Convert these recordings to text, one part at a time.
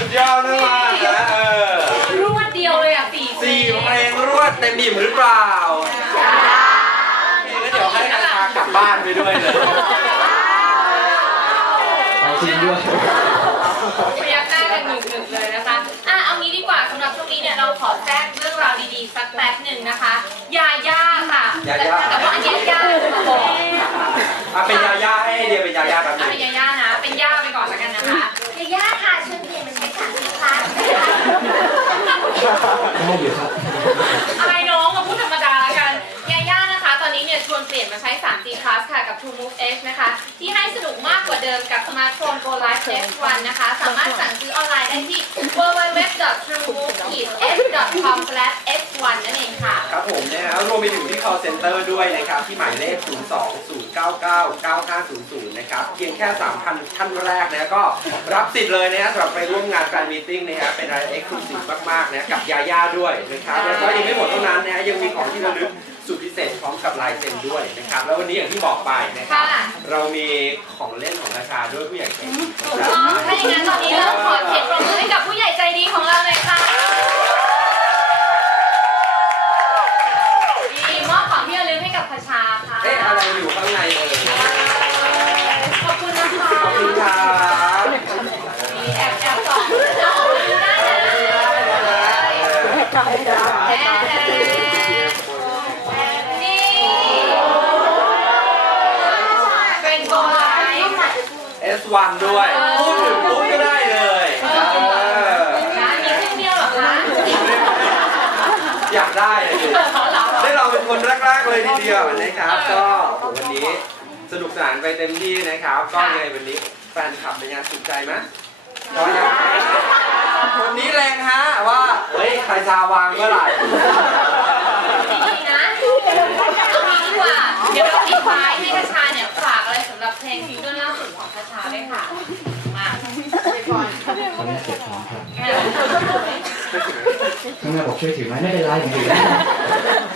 สุดยอดมากๆนะเออรวดเดียวเลยอะสี่สี่เพลงรวดเต็มอิ่มหรือเปล่าโอเคงั้นเดี๋ยวให้อาชากลับบ้านไปด้วยเลยเอาจริงด้วยพยักหน้ากันหนึ่งๆเลยนะคะอะเอางี้ดีกว่าสำหรับช่วงนี้เนี่ยเราขอแทรกเรื่องราวดีๆสักแป๊บหนึ่งนะคะ ยาย่าค่ะยาย่าแต่ว่าอันนี้ย่ามาบอกอะเป็นยาย่าให้ไอเดียเป็นยาย่าแป๊บนึเอางเป็นยาย่านะเป็นย่าไปก่อนแล้วกันนะคะ ยาย่าค่ะชวนเปลี่ยนมาใช้สามสิบคลาส ได้อยู่ครับ อายน้องมาพูดธรรมดาแล้วกันยาย่านะคะ ตอนนี้เนี่ยชวนเปลี่ยนมาใช้ 3G Plus ค่ะกับ True Move Edge นะคะ ที่ให้สนุกมากกว่าเดิมกับสมาร์ทโฟน Go Live S1 นะคะ สามารถสั่งซื้อออนไลน์ได้ที่ www.truemoveedge.com ถึงที่ call center ด้วยนะครับที่หมายเลข 020999500 นะครับเพียงแค่ 3,000 ท่านแรกนะก็รับสิทธิ์เลยนะฮะสำหรับไปร่วมงานแฟนมีตติ้งนะฮะเป็นอะไรเอ็กซ์คลูซีฟมากๆนะกับยาย่าด้วยนะครับแล้วก็ยังไม่หมดเท่านั้นนะฮะยังมีของที่ระลึกสุดพิเศษพร้อมกับลายเซ็นด้วยนะครับแล้ววันนี้อย่างที่บอกไปนะครับค่ะ เรามีของเล่นของราคาด้วยผู้ใหญ่ใจดี ถูกต้องถ้าอย่างนั้นตอนนี้ S1 ด้วย พูดถึงพูดก็ได้เลยเออร้านนี้ขึ้นเดียวเหรอคะอยากได้เลยดิเขาเหรอได้เราเป็นคนแรกๆเลยทีเดียวนะครับ ก็วันนี้สนุกสนานไปเต็มที่นะครับ ก็ยังไงวันนี้แฟนคลับเป็นยังสุขใจไหมก็ยังคนนี้แรงฮะว่าเฮ้ยใครชาวางเมื่อไหร่ดีนะเอางี้ดีกว่า เดี๋ยวเราปิดท้ายให้คาชาเนี่ยฝากอะไรสำหรับเพลงซิงเกิลล่า สุดขาชาด้วยค่ะ มาไปก่อนคนนี้เก็บของครับข้างหน้าบอกช่วยถือไหมไม่เป็นไรผมถือได้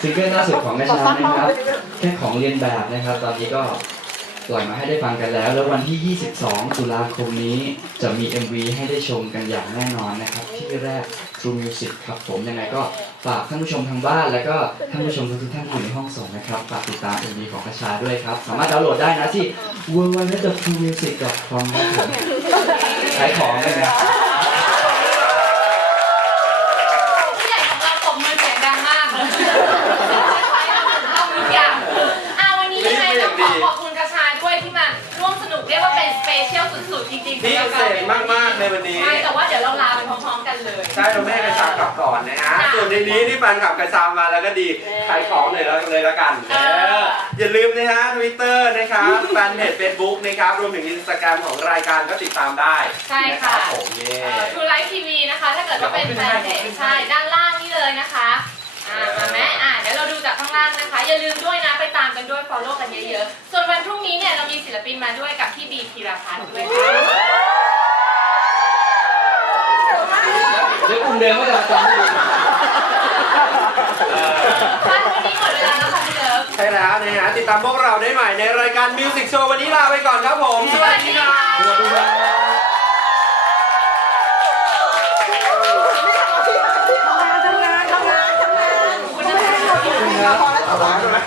ซิงเกิลล่าสุดของแม่ชานะครับแค่ของเรียนแบบนะครับ ตอนนี้ก็ ปล่อยมาให้ได้ฟังกันแล้ว แล้ววันที่ 22 ตุลาคมนี้จะมี MV ให้ได้ชมกันอย่างแน่นอนนะครับ ที่แรก True Music ครับผมยังไงก็ฝากท่านผู้ชมทางบ้าน แล้วก็ท่านผู้ชมทุกๆท่านที่อยู่ในห้องส่งนะครับ ฝากติดตาม MV ของกระชาด้วยครับ สามารถดาวน์โหลดได้นะที่ www.truemusic.com ครับผมขายของเลยนะ ผู้ใหญ่ของเราตบมือเสียงดังมากเลยใช้ต้องทุกอย่างอะวันนี้ยังไงต้องขอขอบคุณกระชาด้วยที่มาร่วมสนุกเรียกว่าเป็นสเปเชียลสุดๆ จริงๆ พิเศษมากๆในวันนี้ ใช่แต่ว่าเดี๋ยวเราลาไปพร้อมๆกันเลย ใช่เราไม่ให้กระชากลับก่อนนะฮะ ส่วนในนี้ที่แฟนคลับกระชามาแล้วก็ดีขายของเลยแล้วเลยแล้วกันเอเออออย่าลืมนะฮะทวิตเตอร์นะครับแฟนเพจเฟซบุ๊กนะครับ รวมถึงอินสตาแกรมของรายการก็ติดตามได้ ใช่ค่ะนรับผมนี่ทูไลฟ์ทีวีนะคะ ถ้าเกิดว่าเป็นแฟนเพจใช่ อย่าลืมด้วยนะไปตามกันด้วย follow กันเยอะๆ ส่วนวันพรุ่งนี้เนี่ยเรามีศิลปินมาด้วยกับพี่บีธีรพัฒน์ด้วยค่ะเดี๋ยวกลุ่มเดิมก็จะจำไม่ดีเออค่ะวันนี้หมดเวลาแล้วค่ะพี่เลิฟ ใช่แล้วนะฮะติดตามพวกเราได้ใหม่ในรายการมิวสิกโชว์วันนี้ลาไปก่อนครับผม สวัสดีค่ะ สวัสดีครับทำงานทำงานทำงานขอบคุณครับ ระวังนะ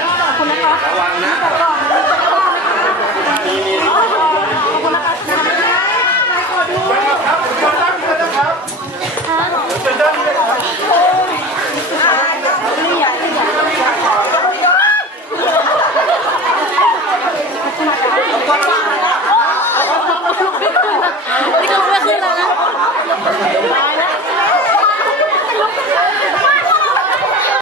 ขอบคุณนะคะระวังนะ